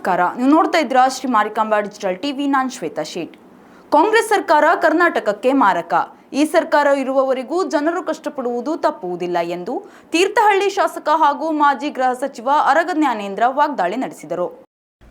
ನಮಸ್ಕಾರ. ನೀವು ನೋಡ್ತಾ ಇದ್ದೀರಾ ಶ್ರೀ ಮಾರಿಕಾಂಬಾ ಡಿಜಿಟಲ್ ಟಿವಿ, ನಾನ್ ಶ್ವೇತಾ ಶೇಟ್. ಕಾಂಗ್ರೆಸ್ ಸರ್ಕಾರ ಕರ್ನಾಟಕಕ್ಕೆ ಮಾರಕ. ಈ ಸರ್ಕಾರ ಇರುವವರೆಗೂ ಜನರು ಕಷ್ಟಪಡುವುದು ತಪ್ಪುವುದಿಲ್ಲ ಎಂದು ತೀರ್ಥಹಳ್ಳಿ ಶಾಸಕ ಹಾಗೂ ಮಾಜಿ ಗೃಹ ಸಚಿವ ಅರಗ ಜ್ಞಾನೇಂದ್ರ ವಾಗ್ದಾಳಿ ನಡೆಸಿದರು.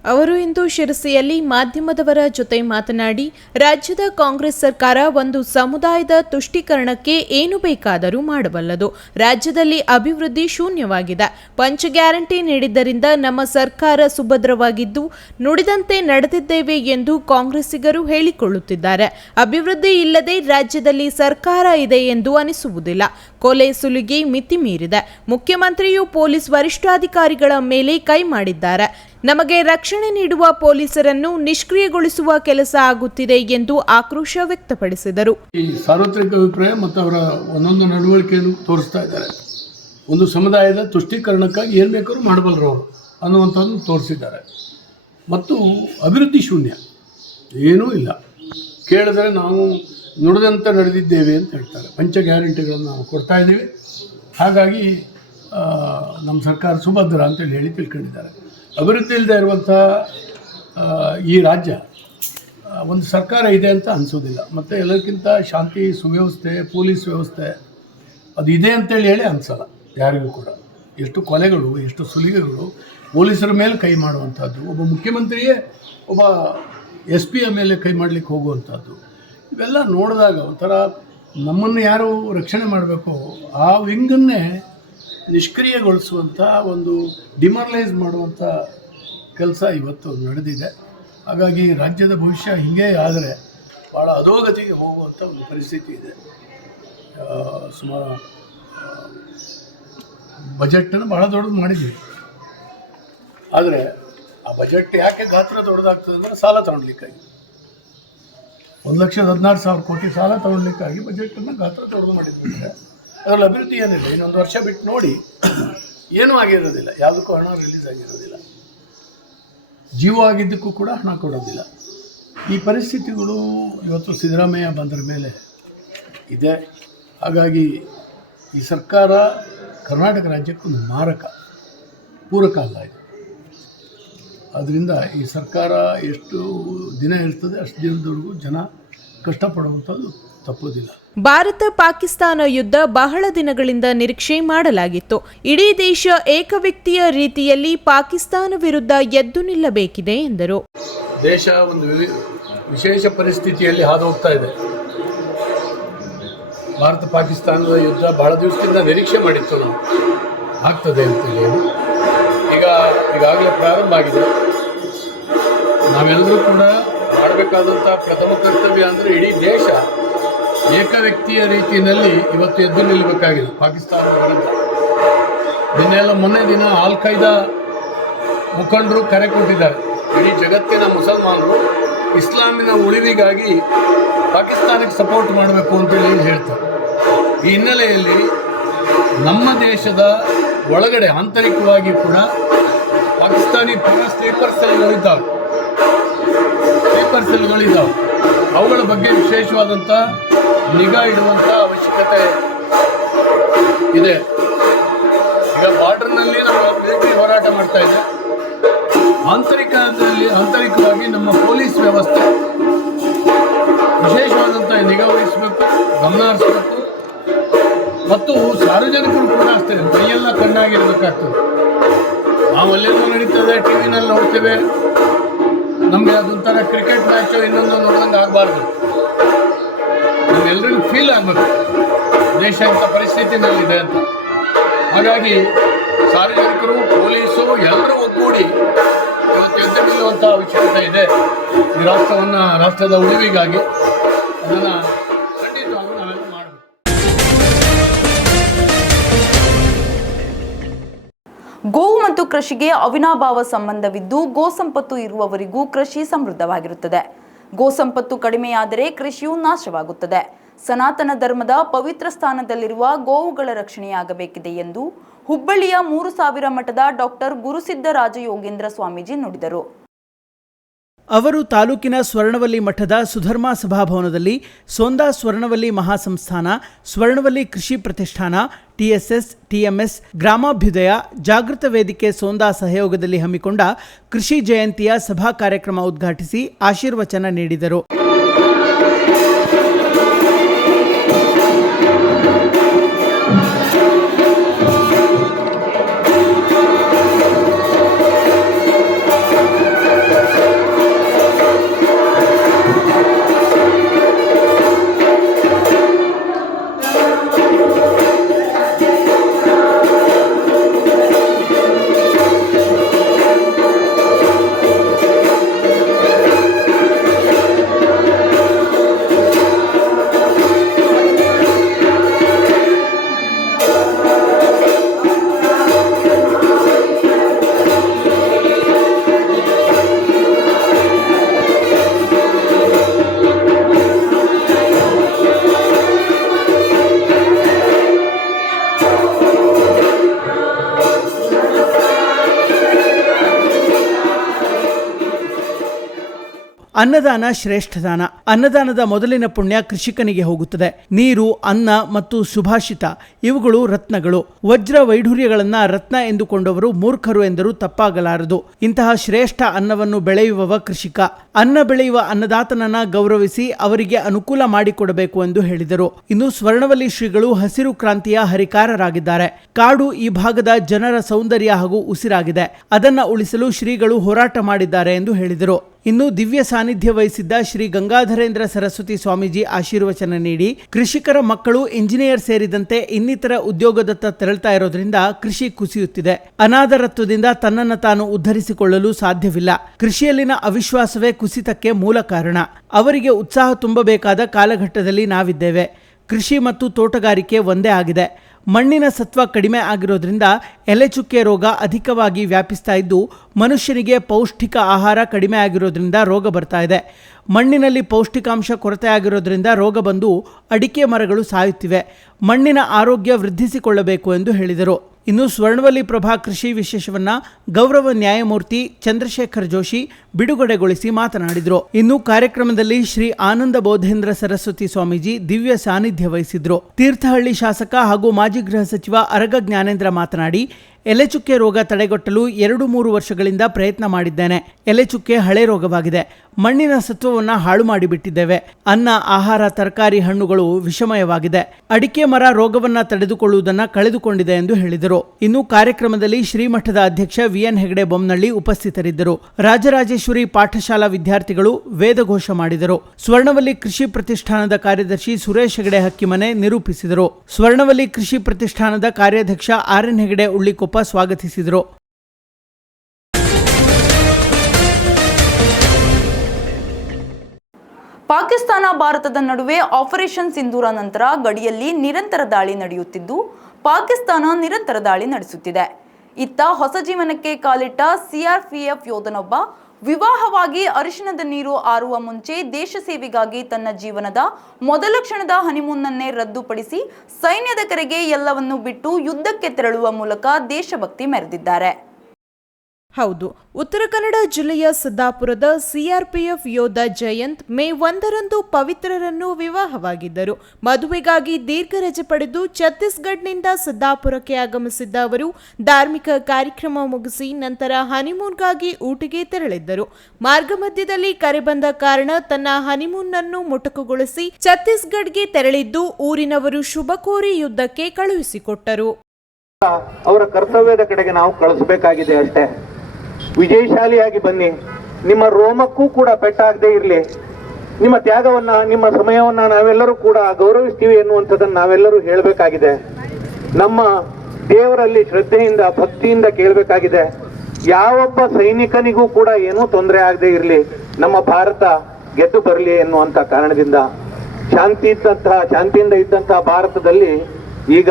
ಅವರು ಇಂದು ಶಿರಸಿಯಲ್ಲಿ ಮಾಧ್ಯಮದವರ ಜೊತೆ ಮಾತನಾಡಿ, ರಾಜ್ಯದ ಕಾಂಗ್ರೆಸ್ ಸರ್ಕಾರ ಒಂದು ಸಮುದಾಯದ ತುಷ್ಟೀಕರಣಕ್ಕೆ ಏನು ಬೇಕಾದರೂ ಮಾಡಬಲ್ಲದು. ರಾಜ್ಯದಲ್ಲಿ ಅಭಿವೃದ್ಧಿ ಶೂನ್ಯವಾಗಿದೆ. ಪಂಚ ಗ್ಯಾರಂಟಿ ನೀಡಿದ್ದರಿಂದ ನಮ್ಮ ಸರ್ಕಾರ ಸುಭದ್ರವಾಗಿದ್ದು, ನುಡಿದಂತೆ ನಡೆದಿದ್ದೇವೆ ಎಂದು ಕಾಂಗ್ರೆಸ್ಸಿಗರು ಹೇಳಿಕೊಳ್ಳುತ್ತಿದ್ದಾರೆ. ಅಭಿವೃದ್ಧಿ ಇಲ್ಲದೆ ರಾಜ್ಯದಲ್ಲಿ ಸರ್ಕಾರ ಇದೆ ಎಂದು ಅನಿಸುವುದಿಲ್ಲ. ಕೊಲೆ ಸುಲಿಗೆ ಮಿತಿ ಮೀರಿದೆ ಮುಖ್ಯಮಂತ್ರಿಯು ಪೊಲೀಸ್ ವರಿಷ್ಠಾಧಿಕಾರಿಗಳ ಮೇಲೆ ಕೈ ಮಾಡಿದ್ದಾರೆ. ನಮಗೆ ರಕ್ಷಣೆ ನೀಡುವ ಪೊಲೀಸರನ್ನು ನಿಷ್ಕ್ರಿಯಗೊಳಿಸುವ ಕೆಲಸ ಆಗುತ್ತಿದೆ ಎಂದು ಆಕ್ರೋಶ ವ್ಯಕ್ತಪಡಿಸಿದರು. ಈ ಸಾರ್ವತ್ರಿಕ ಅಭಿಪ್ರಾಯ ಮತ್ತು ಅವರ ಒಂದೊಂದು ನಡವಳಿಕೆಯನ್ನು ತೋರಿಸ್ತಾ ಇದ್ದಾರೆ. ಒಂದು ಸಮುದಾಯದ ತುಷ್ಟೀಕರಣಕ್ಕಾಗಿ ಏನು ಬೇಕಾದ್ರೂ ಮಾಡಬಲ್ಲರು ಅವರು ಅನ್ನುವಂಥದ್ದು ತೋರಿಸಿದ್ದಾರೆ. ಮತ್ತು ಅಭಿವೃದ್ಧಿ ಶೂನ್ಯ. ಏನೂ ಇಲ್ಲ. ಕೇಳಿದ್ರೆ ನಾವು ನುಡಿದಂತೆ ನಡೆದಿದ್ದೇವೆ ಅಂತ ಹೇಳ್ತಾರೆ. ಪಂಚ ಗ್ಯಾರಂಟಿಗಳನ್ನು ನಾವು ಕೊಡ್ತಾ ಇದ್ದೀವಿ. ಹಾಗಾಗಿ ನಮ್ಮ ಸರ್ಕಾರ ಸುಭದ್ರ ಅಂತೇಳಿ ಹೇಳಿ ತಿಳ್ಕೊಂಡಿದ್ದಾರೆ. ಅಭಿವೃದ್ಧಿ ಇಲ್ಲದೆ ಇರುವಂಥ ಈ ರಾಜ್ಯ ಒಂದು ಸರ್ಕಾರ ಇದೆ ಅಂತ ಅನಿಸೋದಿಲ್ಲ. ಮತ್ತು ಎಲ್ಲಕ್ಕಿಂತ ಶಾಂತಿ ಸುವ್ಯವಸ್ಥೆ, ಪೊಲೀಸ್ ವ್ಯವಸ್ಥೆ, ಅದು ಇದೆ ಅಂತೇಳಿ ಹೇಳಿ ಅನಿಸಲ್ಲ, ಯಾರಿಗೂ ಕೂಡ. ಎಷ್ಟು ಕೊಲೆಗಳು, ಎಷ್ಟು ಸುಲಿಗೆಗಳು ಪೊಲೀಸರ ಮೇಲೆ ಕೈ ಮಾಡುವಂಥದ್ದು, ಒಬ್ಬ ಮುಖ್ಯಮಂತ್ರಿಯೇ ಒಬ್ಬ ಎಸ್ ಪಿಯ ಮೇಲೆ ಕೈ ಮಾಡಲಿಕ್ಕೆ ಹೋಗುವಂಥದ್ದು, ಇವೆಲ್ಲ ನೋಡಿದಾಗ ಒಂಥರ ನಮ್ಮನ್ನು ಯಾರು ರಕ್ಷಣೆ ಮಾಡಬೇಕು ಆ ವಿಂಗನ್ನೇ ನಿಷ್ಕ್ರಿಯಗೊಳಿಸುವಂಥ ಒಂದು ಡಿಮರಲೈಸ್ ಮಾಡುವಂಥ ಕೆಲಸ ಇವತ್ತು ನಡೆದಿದೆ. ಹಾಗಾಗಿ ರಾಜ್ಯದ ಭವಿಷ್ಯ ಹೀಗೆ ಆದರೆ ಭಾಳ ಅಧೋಗತಿಗೆ ಹೋಗುವಂಥ ಒಂದು ಪರಿಸ್ಥಿತಿ ಇದೆ. ಸುಮಾರು ಬಜೆಟನ್ನು ಭಾಳ ದೊಡ್ಡದು ಮಾಡಿದ್ದೀವಿ. ಆದರೆ ಆ ಬಜೆಟ್ ಯಾಕೆ ಗಾತ್ರ ದೊಡ್ಡದಾಗ್ತದೆ ಅಂದರೆ ಸಾಲ ತಗೊಳ್ಲಿಕ್ಕಾಗಿ ಒಂದು ಲಕ್ಷದ ಹದಿನಾರು ಸಾವಿರ ಕೋಟಿ ಸಾಲ ತಗೊಳ್ಲಿಕ್ಕಾಗಿ ಬಜೆಟನ್ನು ಗಾತ್ರ ದೊಡ್ಡದು ಮಾಡಿದ್ಬಿಟ್ರೆ ಅದರಲ್ಲಿ ಅಭಿವೃದ್ಧಿ ಏನಿಲ್ಲ. ಇನ್ನೊಂದು ವರ್ಷ ಬಿಟ್ಟು ನೋಡಿ ಏನೂ ಆಗಿರೋದಿಲ್ಲ. ಯಾವುದಕ್ಕೂ ಹಣ ರಿಲೀಸ್ ಆಗಿರೋದಿಲ್ಲ. ಜೀವ ಆಗಿದ್ದಕ್ಕೂ ಕೂಡ ಹಣ ಕೊಡೋದಿಲ್ಲ. ಈ ಪರಿಸ್ಥಿತಿಗಳು ಇವತ್ತು ಸಿದ್ದರಾಮಯ್ಯ ಬಂದರ ಮೇಲೆ ಇದೆ. ಹಾಗಾಗಿ ಈ ಸರ್ಕಾರ ಕರ್ನಾಟಕ ರಾಜ್ಯಕ್ಕೊಂದು ಮಾರಕ, ಪೂರಕ ಅಲ್ಲ ಇದು. ಅದರಿಂದ ಈ ಸರ್ಕಾರ ಎಷ್ಟು ದಿನ ಇರ್ತದೆ, ಅಷ್ಟು ದಿನದವರೆಗೂ ಜನ ಕಷ್ಟಪಡುವಂಥದ್ದು ತಪ್ಪೋದಿಲ್ಲ. ಭಾರತ ಪಾಕಿಸ್ತಾನ ಯುದ್ಧ ಬಹಳ ದಿನಗಳಿಂದ ನಿರೀಕ್ಷೆ ಮಾಡಲಾಗಿತ್ತು. ಇಡೀ ದೇಶ ಏಕವ್ಯಕ್ತಿಯ ರೀತಿಯಲ್ಲಿ ಪಾಕಿಸ್ತಾನ ವಿರುದ್ಧ ಎದ್ದು ನಿಲ್ಲಬೇಕಿದೆ ಎಂದರು. ದೇಶ ಒಂದು ವಿಶೇಷ ಪರಿಸ್ಥಿತಿಯಲ್ಲಿ ಹಾದು ಹೋಗ್ತಾ ಇದೆ. ಭಾರತ ಪಾಕಿಸ್ತಾನದ ಯುದ್ಧ ಬಹಳ ದಿವಸದಿಂದ ನಿರೀಕ್ಷೆ ಮಾಡಿತ್ತು ನಾವು. ಆಗ್ತದೆ ಅಂತೇಳಿ ಈಗ, ಈಗಾಗಲೇ ಪ್ರಾರಂಭ ಆಗಿದೆ. ನಾವೆಲ್ಲರೂ ಕೂಡ ಮಾಡಬೇಕಾದಂಥ ಪ್ರಥಮ ಕರ್ತವ್ಯ ಅಂದರೆ ಇಡೀ ದೇಶ ಏಕವ್ಯಕ್ತಿಯ ರೀತಿಯಲ್ಲಿ ಇವತ್ತು ಎದ್ದು ನಿಲ್ಲಬೇಕಾಗಿದೆ. ಪಾಕಿಸ್ತಾನದ ವಿರುದ್ಧ. ನಿನ್ನೆಲ್ಲ ಮೊನ್ನೆ ದಿನ ಆಲ್ ಖೈದಾ ಮುಖಂಡರು ಕರೆ ಕೊಟ್ಟಿದ್ದಾರೆ. ಇಡೀ ಜಗತ್ತಿನ ಮುಸಲ್ಮಾನರು ಇಸ್ಲಾಮಿನ ಉಳಿವಿಗಾಗಿ ಪಾಕಿಸ್ತಾನಕ್ಕೆ ಸಪೋರ್ಟ್ ಮಾಡಬೇಕು ಅಂತೇಳಿ ಹೇಳ್ತಾರೆ. ಈ ಹಿನ್ನೆಲೆಯಲ್ಲಿ ನಮ್ಮ ದೇಶದ ಒಳಗಡೆ ಆಂತರಿಕವಾಗಿ ಕೂಡ ಪಾಕಿಸ್ತಾನಿ ಪರ ಸ್ಲೀಪರ್ ಸೆಲ್ಗಳಿದ್ದಾವೆ. ಸ್ಲೀಪರ್ ಸೆಲ್ಗಳಿದ್ದಾವೆ. ಅವುಗಳ ಬಗ್ಗೆ ವಿಶೇಷವಾದಂಥ ನಿಗಾ ಇಡುವಂಥ ಅವಶ್ಯಕತೆ ಇದೆ. ಈಗ ಬಾರ್ಡರ್ನಲ್ಲಿ ನಮ್ಮ ಮಿಲಿಟರಿ ಹೋರಾಟ ಮಾಡ್ತಾ ಇದೆ ಆಂತರಿಕದಲ್ಲಿ, ಆಂತರಿಕವಾಗಿ ನಮ್ಮ ಪೊಲೀಸ್ ವ್ಯವಸ್ಥೆ ವಿಶೇಷವಾದಂಥ ನಿಗಾ ವಹಿಸಬೇಕು, ಗಮನ ಹರಿಸಬೇಕು. ಮತ್ತು ಸಾರ್ವಜನಿಕರು ಕೂಡ ಅಷ್ಟೇ, ಮೈಯೆಲ್ಲ ಕಣ್ಣಾಗಿರ್ಬೇಕಾಗ್ತದೆ. ನಾವು ಅಲ್ಲೆಲ್ಲೋ ನಡೀತದೆ ಟಿ ವಿನಲ್ಲಿ ನೋಡ್ತೇವೆ. ನಮಗೆ ಅದೊಂಥರ ಕ್ರಿಕೆಟ್ ಮ್ಯಾಚು ಇನ್ನೊಂದು ನೋಡಿದಂಗೆ ಆಗಬಾರ್ದು. ನಮ್ಗೆಲ್ರಿಗೂ ಫೀಲ್ ಆಗಬೇಕು ದೇಶ ಇಂಥ ಪರಿಸ್ಥಿತಿನಲ್ಲಿದೆ ಅಂತ. ಹಾಗಾಗಿ ಸಾರ್ವಜನಿಕರು ಪೊಲೀಸು ಎಲ್ಲರೂ ಒಗ್ಗೂಡಿ ಇವತ್ತು ಎದ್ದು ನಿಲ್ಲುವಂಥ ಅವಶ್ಯಕತೆ ಇದೆ. ಈ ರಾಷ್ಟ್ರವನ್ನು, ರಾಷ್ಟ್ರದ ಉಳಿವಿಗಾಗಿ ಅದನ್ನು ಮಾಡಬೇಕು. ಗೋವು ಮತ್ತು ಕೃಷಿಗೆ ಅವಿನಾಭಾವ ಸಂಬಂಧವಿದ್ದು ಗೋ ಸಂಪತ್ತು ಇರುವವರಿಗೂ ಕೃಷಿ ಸಮೃದ್ಧವಾಗಿರುತ್ತದೆ. ಗೋ ಸಂಪತ್ತು ಕಡಿಮೆಯಾದರೆ ಕೃಷಿಯು ನಾಶವಾಗುತ್ತದೆ. ಸನಾತನ ಧರ್ಮದ ಪವಿತ್ರ ಸ್ಥಾನದಲ್ಲಿರುವ ಗೋವುಗಳ ರಕ್ಷಣೆಯಾಗಬೇಕಿದೆ ಎಂದು ಹುಬ್ಬಳ್ಳಿಯ ಮೂರು ಸಾವಿರ ಮಠದ ಡಾಕ್ಟರ್ ಗುರುಸಿದ್ದ ರಾಜಯೋಗೇಂದ್ರ ಸ್ವಾಮೀಜಿ ನುಡಿದರು. ಅವರು ತಾಲೂಕಿನ ಸ್ವರ್ಣವಲ್ಲಿ ಮಠದ ಸುಧರ್ಮ ಸಭಾಭವನದಲ್ಲಿ ಸೋಂದಾ ಸ್ವರ್ಣವಲ್ಲಿ ಮಹಾಸಂಸ್ಥಾನ, ಸ್ವರ್ಣವಲ್ಲಿ ಕೃಷಿ ಪ್ರತಿಷ್ಠಾನ, ಟಿಎಸ್ಎಸ್, ಟಿಎಂಎಸ್, ಗ್ರಾಮಾಭ್ಯುದಯ, ಜಾಗೃತ ವೇದಿಕೆ ಸೋಂದಾ ಸಹಯೋಗದಲ್ಲಿ ಹಮ್ಮಿಕೊಂಡ ಕೃಷಿ ಜಯಂತಿಯ ಸಭಾ ಕಾರ್ಯಕ್ರಮ ಉದ್ಘಾಟಿಸಿ ಆಶೀರ್ವಚನ ನೀಡಿದರು. ಅನ್ನದಾನ ಶ್ರೇಷ್ಠ ದಾನ ಅನ್ನದಾನದ ಮೊದಲಿನ ಪುಣ್ಯ ಕೃಷಿಕನಿಗೆ ಹೋಗುತ್ತದೆ. ನೀರು, ಅನ್ನ ಮತ್ತು ಸುಭಾಷಿತ, ಇವುಗಳು ರತ್ನಗಳು. ವಜ್ರ ವೈಢೂರ್ಯಗಳನ್ನ ರತ್ನ ಎಂದುಕೊಂಡವರು ಮೂರ್ಖರು ಎಂದರೂ ತಪ್ಪಾಗಲಾರದು. ಇಂತಹ ಶ್ರೇಷ್ಠ ಅನ್ನವನ್ನು ಬೆಳೆಯುವವ ಕೃಷಿಕ. ಅನ್ನ ಬೆಳೆಯುವ ಅನ್ನದಾತನನ್ನ ಗೌರವಿಸಿ ಅವರಿಗೆ ಅನುಕೂಲ ಮಾಡಿಕೊಡಬೇಕು ಎಂದು ಹೇಳಿದರು. ಇನ್ನು ಸ್ವರ್ಣವಲ್ಲಿ ಶ್ರೀಗಳು ಹಸಿರು ಕ್ರಾಂತಿಯ ಹರಿಕಾರರಾಗಿದ್ದಾರೆ. ಕಾಡು ಈ ಭಾಗದ ಜನರ ಸೌಂದರ್ಯ ಹಾಗೂ ಉಸಿರಾಗಿದೆ. ಅದನ್ನ ಉಳಿಸಲು ಶ್ರೀಗಳು ಹೋರಾಟ ಮಾಡಿದ್ದಾರೆ ಎಂದು ಹೇಳಿದರು. ಇನ್ನು ದಿವ್ಯ ಸಾನ್ನಿಧ್ಯ ವಹಿಸಿದ್ದ ಶ್ರೀ ಗಂಗಾಧರೇಂದ್ರ ಸರಸ್ವತಿ ಸ್ವಾಮೀಜಿ ಆಶೀರ್ವಚನ ನೀಡಿ ಕೃಷಿಕರ ಮಕ್ಕಳು, ಇಂಜಿನಿಯರ್ ಸೇರಿದಂತೆ ಇನ್ನಿತರ ಉದ್ಯೋಗದತ್ತ ತೆರಳ್ತಾ ಇರೋದ್ರಿಂದ ಕೃಷಿ ಕುಸಿಯುತ್ತಿದೆ. ಅನಾದರತ್ವದಿಂದ ತನ್ನನ್ನು ತಾನು ಉದ್ಧರಿಸಿಕೊಳ್ಳಲು ಸಾಧ್ಯವಿಲ್ಲ. ಕೃಷಿಯಲ್ಲಿನ ಅವಿಶ್ವಾಸವೇ ಕುಸಿತಕ್ಕೆ ಮೂಲ ಕಾರಣ. ಅವರಿಗೆ ಉತ್ಸಾಹ ತುಂಬಬೇಕಾದ ಕಾಲಘಟ್ಟದಲ್ಲಿ ನಾವಿದ್ದೇವೆ. ಕೃಷಿ ಮತ್ತು ತೋಟಗಾರಿಕೆ ಒಂದೇ ಆಗಿದೆ. ಮಣ್ಣಿನ ಸತ್ವ ಕಡಿಮೆ ಆಗಿರೋದ್ರಿಂದ ಎಲೆಚುಕ್ಕೆ ರೋಗ ಅಧಿಕವಾಗಿ ವ್ಯಾಪಿಸ್ತಾ ಇದ್ದು, ಮನುಷ್ಯನಿಗೆ ಪೌಷ್ಟಿಕ ಆಹಾರ ಕಡಿಮೆ ಆಗಿರೋದ್ರಿಂದ ರೋಗ ಬರ್ತಾ ಇದೆ. ಮಣ್ಣಿನಲ್ಲಿ ಪೌಷ್ಟಿಕಾಂಶ ಕೊರತೆ ಆಗಿರೋದ್ರಿಂದ ರೋಗ ಬಂದು ಅಡಿಕೆ ಮರಗಳು ಸಾಯುತ್ತಿವೆ. ಮಣ್ಣಿನ ಆರೋಗ್ಯ ವೃದ್ಧಿಸಿಕೊಳ್ಳಬೇಕು ಎಂದು ಹೇಳಿದರು. ಇನ್ನು ಸ್ವರ್ಣವಲ್ಲಿ ಪ್ರಭಾ ಕೃಷಿ ವಿಶೇಷವನ್ನ ಗೌರವ ನ್ಯಾಯಮೂರ್ತಿ ಚಂದ್ರಶೇಖರ್ ಜೋಶಿ ಬಿಡುಗಡೆಗೊಳಿಸಿ ಮಾತನಾಡಿದರು. ಇನ್ನು ಕಾರ್ಯಕ್ರಮದಲ್ಲಿ ಶ್ರೀ ಆನಂದ ಬೋಧೇಂದ್ರ ಸರಸ್ವತಿ ಸ್ವಾಮೀಜಿ ದಿವ್ಯ ಸಾನ್ನಿಧ್ಯ ವಹಿಸಿದ್ರು. ತೀರ್ಥಹಳ್ಳಿ ಶಾಸಕ ಹಾಗೂ ಮಾಜಿ ಗೃಹ ಸಚಿವ ಅರಗ ಜ್ಞಾನೇಂದ್ರ ಮಾತನಾಡಿ ಎಲೆಚುಕ್ಕೆ ರೋಗ ತಡೆಗಟ್ಟಲು ಎರಡು ಮೂರು ವರ್ಷಗಳಿಂದ ಪ್ರಯತ್ನ ಮಾಡಿದ್ದೇನೆ. ಎಲೆಚುಕ್ಕೆ ಹಳೆ ರೋಗವಾಗಿದೆ. ಮಣ್ಣಿನ ಸತ್ವವನ್ನು ಹಾಳು ಮಾಡಿಬಿಟ್ಟಿದ್ದೇವೆ. ಅನ್ನ, ಆಹಾರ, ತರಕಾರಿ ಹಣ್ಣುಗಳು ವಿಷಮಯವಾಗಿದೆ. ಅಡಿಕೆ ಮರ ರೋಗವನ್ನ ತಡೆದುಕೊಳ್ಳುವುದನ್ನು ಕಳೆದುಕೊಂಡಿದೆ ಎಂದು ಹೇಳಿದರು. ಇನ್ನು ಕಾರ್ಯಕ್ರಮದಲ್ಲಿ ಶ್ರೀಮಠದ ಅಧ್ಯಕ್ಷ ವಿಎನ್ ಹೆಗಡೆ ಬೊಮ್ಮನಳ್ಳಿ ಉಪಸ್ಥಿತರಿದ್ದರು. ರಾಜರಾಜೇಶ್ವರಿ ಪಾಠಶಾಲಾ ವಿದ್ಯಾರ್ಥಿಗಳು ವೇದಘೋಷ ಮಾಡಿದರು. ಸ್ವರ್ಣವಲ್ಲಿ ಕೃಷಿ ಪ್ರತಿಷ್ಠಾನದ ಕಾರ್ಯದರ್ಶಿ ಸುರೇಶ್ ಹೆಗಡೆ ಹಕ್ಕಿಮನೆ ನಿರೂಪಿಸಿದರು. ಸ್ವರ್ಣವಲ್ಲಿ ಕೃಷಿ ಪ್ರತಿಷ್ಠಾನದ ಕಾರ್ಯಾಧ್ಯಕ್ಷ ಆರ್ ಎನ್ ಹೆಗಡೆ ಉಳ್ಳಿಕೊಪ್ಪ ಸ್ವಾಗತಿಸಿದರು ಪಾಕಿಸ್ತಾನ ಭಾರತದ ನಡುವೆ ಆಪರೇಷನ್ ಸಿಂಧೂರ ನಂತರ ಗಡಿಯಲ್ಲಿ ನಿರಂತರ ದಾಳಿ ನಡೆಯುತ್ತಿದ್ದು, ಪಾಕಿಸ್ತಾನ ನಿರಂತರ ದಾಳಿ ನಡೆಸುತ್ತಿದೆ. ಇತ್ತ ಹೊಸ ಜೀವನಕ್ಕೆ ಕಾಲಿಟ್ಟ ಸಿಆರ್ಪಿಎಫ್ ಯೋಧನೊಬ್ಬ ವಿವಾಹವಾಗಿ ಅರಿಶಿಣದ ನೀರು ಆರುವ ಮುಂಚೆ ದೇಶ ಸೇವೆಗಾಗಿ ತನ್ನ ಜೀವನದ ಮೊದಲ ಕ್ಷಣದ ಹನಿಮೂನ್ನನ್ನೇ ರದ್ದುಪಡಿಸಿ ಸೈನ್ಯದ ಕರೆಗೆ ಎಲ್ಲವನ್ನೂ ಬಿಟ್ಟು ಯುದ್ಧಕ್ಕೆ ತೆರಳುವ ಮೂಲಕ ದೇಶಭಕ್ತಿ ಮೆರೆದಿದ್ದಾರೆ. ಹೌದು. ಉತ್ತರ ಕನ್ನಡ ಜಿಲ್ಲೆಯ ಸಿದ್ದಾಪುರದ ಸಿಆರ್ಪಿಎಫ್ ಯೋಧ ಜಯಂತ್ ಮೇ ಒಂದರಂದು ಪವಿತ್ರರನ್ನು ವಿವಾಹವಾಗಿದ್ದರು. ಮದುವೆಗಾಗಿ ದೀರ್ಘ ರಜೆ ಪಡೆದು ಛತ್ತೀಸ್ಗಢ್ನಿಂದ ಸಿದ್ದಾಪುರಕ್ಕೆ ಆಗಮಿಸಿದ್ದ ಅವರು ಧಾರ್ಮಿಕ ಕಾರ್ಯಕ್ರಮ ಮುಗಿಸಿ ನಂತರ ಹನಿಮೂನ್ಗಾಗಿ ಊಟಿಗೆ ತೆರಳಿದ್ದರು. ಮಾರ್ಗ ಮಧ್ಯದಲ್ಲಿ ಕರೆ ಬಂದ ಕಾರಣ ತನ್ನ ಹನಿಮೂನ್ನನ್ನು ಮೊಟಕುಗೊಳಿಸಿ ಛತ್ತೀಸ್ಗಢ್ಗೆ ತೆರಳಿದ್ದು ಊರಿನವರು ಶುಭ ಕೋರಿ ಯುದ್ಧಕ್ಕೆ ಕಳುಹಿಸಿಕೊಟ್ಟರು. ಅವರ ಕರ್ತವ್ಯದ ಕಡೆಗೆ ನಾವು ಕಳಿಸಬೇಕಾಗಿದೆ ಅಷ್ಟೇ. ವಿಜಯಶಾಲಿಯಾಗಿ ಬನ್ನಿ. ನಿಮ್ಮ ರೋಮಕ್ಕೂ ಕೂಡ ಪೆಟ್ಟಾಗದೇ ಇರಲಿ. ನಿಮ್ಮ ತ್ಯಾಗವನ್ನ, ನಿಮ್ಮ ಸಮಯವನ್ನ ನಾವೆಲ್ಲರೂ ಕೂಡ ಗೌರವಿಸ್ತೀವಿ ಎನ್ನುವಂಥದ್ದನ್ನು ನಾವೆಲ್ಲರೂ ಹೇಳಬೇಕಾಗಿದೆ. ನಮ್ಮ ದೇವರಲ್ಲಿ ಶ್ರದ್ಧೆಯಿಂದ, ಭಕ್ತಿಯಿಂದ ಕೇಳಬೇಕಾಗಿದೆ. ಯಾವೊಬ್ಬ ಸೈನಿಕನಿಗೂ ಕೂಡ ಏನೂ ತೊಂದರೆ ಆಗದೆ ಇರಲಿ. ನಮ್ಮ ಭಾರತ ಗೆದ್ದು ಬರಲಿ ಎನ್ನುವಂಥ ಕಾರಣದಿಂದ. ಶಾಂತಿ ಇದ್ದಂತಹ, ಶಾಂತಿಯಿಂದ ಇದ್ದಂತಹ ಭಾರತದಲ್ಲಿ ಈಗ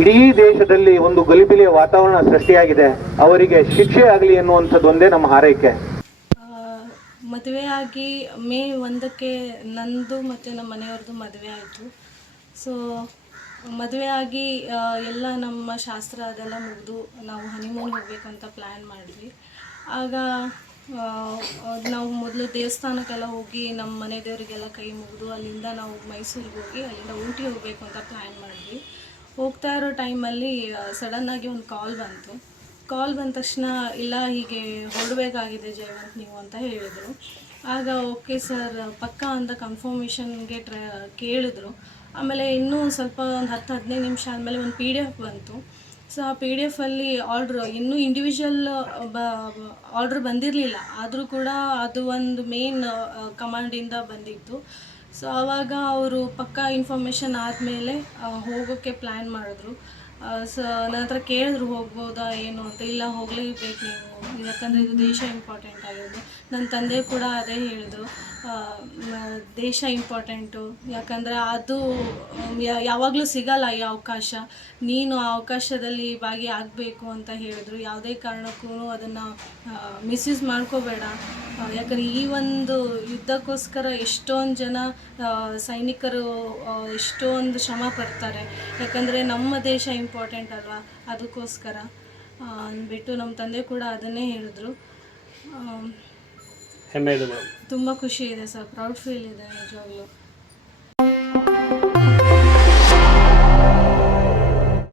ಇಡೀ ದೇಶದಲ್ಲಿ ಒಂದು ಗಲಿಬಿಲಿಯ ವಾತಾವರಣ ಸೃಷ್ಟಿಯಾಗಿದೆ. ಅವರಿಗೆ ಶಿಕ್ಷೆ ಆಗಲಿ ಎನ್ನುವಂಥದ್ದು ಒಂದೇ ನಮ್ಮ ಹಾರೈಕೆ. ಮದುವೆಯಾಗಿ ಮೇ ಒಂದಕ್ಕೆ ನಂದು ಮತ್ತು ನಮ್ಮ ಮನೆಯವ್ರದ್ದು ಮದುವೆ ಆಯಿತು. ಸೊ ಮದುವೆ ಆಗಿ ಎಲ್ಲ ನಮ್ಮ ಶಾಸ್ತ್ರ ಅದೆಲ್ಲ ಮುಗಿದು ನಾವು ಹನಿಮೂನ್ ಹೋಗಬೇಕಂತ ಪ್ಲ್ಯಾನ್ ಮಾಡಿದ್ವಿ. ಆಗ ನಾವು ಮೊದಲು ದೇವಸ್ಥಾನಕ್ಕೆಲ್ಲ ಹೋಗಿ ನಮ್ಮ ಮನೆ ದೇವರಿಗೆಲ್ಲ ಕೈ ಮುಗಿದು ಅಲ್ಲಿಂದ ನಾವು ಮೈಸೂರಿಗೆ ಹೋಗಿ ಅಲ್ಲಿಂದ ಊಟಿ ಹೋಗಬೇಕು ಅಂತ ಪ್ಲ್ಯಾನ್ ಮಾಡಿದ್ವಿ. ಹೋಗ್ತಾ ಇರೋ ಟೈಮಲ್ಲಿ ಸಡನ್ನಾಗಿ ಒಂದು ಕಾಲ್ ಬಂತು. ಕಾಲ್ ಬಂದ ತಕ್ಷಣ, ಇಲ್ಲ, ಹೀಗೆ ಹೊರಡಬೇಕಾಗಿದೆ ಜಯವಂತ್ ನೀವು ಅಂತ ಹೇಳಿದರು. ಆಗ ಓಕೆ ಸರ್ ಪಕ್ಕ ಅಂತ ಕನ್ಫರ್ಮೇಷನ್ಗೆ ಟ್ರ, ಕೇಳಿದ್ರು. ಆಮೇಲೆ ಇನ್ನೂ ಸ್ವಲ್ಪ ಒಂದು ಹತ್ತು, ಹದಿನೈದು ನಿಮಿಷ ಆದಮೇಲೆ ಒಂದು ಪಿ ಡಿ ಎಫ್ ಬಂತು. ಸೊ ಆ ಪಿ ಡಿ ಎಫಲ್ಲಿ ಆರ್ಡ್ರ್ ಇನ್ನೂ ಇಂಡಿವಿಜುವಲ್ ಬ ಆರ್ಡ್ರ್ ಬಂದಿರಲಿಲ್ಲ. ಆದರೂ ಕೂಡ ಅದು ಒಂದು ಮೇನ್ ಕಮಾಂಡಿಂದ ಬಂದಿತ್ತು. ಸೊ ಆವಾಗ ಅವರು ಪಕ್ಕಾ ಇನ್ಫಾರ್ಮೇಷನ್ ಆದಮೇಲೆ ಹೋಗೋಕ್ಕೆ ಪ್ಲ್ಯಾನ್ ಮಾಡಿದ್ರು. ಸೊ, ನನ್ನ ಹತ್ರ ಕೇಳಿದ್ರು ಹೋಗ್ಬೋದಾ, ಏನು ಅಂತ. ಇಲ್ಲ, ಹೋಗಲೇಬೇಕು ನೀವು. ಯಾಕಂದರೆ ಇದು ದೇಶ ಇಂಪಾರ್ಟೆಂಟ್ ಆಗಿರೋದು. ನನ್ನ ತಂದೆ ಕೂಡ ಅದೇ ಹೇಳಿದ್ರು. ದೇಶ ಇಂಪಾರ್ಟೆಂಟು ಯಾಕಂದರೆ ಅದು ಯಾವಾಗಲೂ ಸಿಗಲ್ಲ ಈ ಅವಕಾಶ. ನೀನು ಆ ಅವಕಾಶದಲ್ಲಿ ಭಾಗಿಯಾಗಬೇಕು ಅಂತ ಹೇಳಿದ್ರು. ಯಾವುದೇ ಕಾರಣಕ್ಕೂ ಅದನ್ನು ಮಿಸ್ಯೂಸ್ ಮಾಡ್ಕೋಬೇಡ. ಯಾಕಂದರೆ ಈ ಒಂದು ಯುದ್ಧಕ್ಕೋಸ್ಕರ ಎಷ್ಟೊಂದು ಜನ ಸೈನಿಕರು ಎಷ್ಟೊಂದು ಶ್ರಮ ಪಡ್ತಾರೆ. ಯಾಕಂದರೆ ನಮ್ಮ ದೇಶ ಇಂಪಾರ್ಟೆಂಟ್ ಅಲ್ವಾ? ಅದಕ್ಕೋಸ್ಕರ ಅಂದ್ಬಿಟ್ಟು ನಮ್ಮ ತಂದೆ ಕೂಡ ಅದನ್ನೇ ಹೇಳಿದ್ರು. ಹೆಮ್ಮೆ ಇದೆ ತುಂಬ ಖುಷಿ ಇದೆ ಸರ್. ಪ್ರೌಡ್ ಫೀಲ್ ಇದೆ ನಿಜವಾಗ್ಲೂ.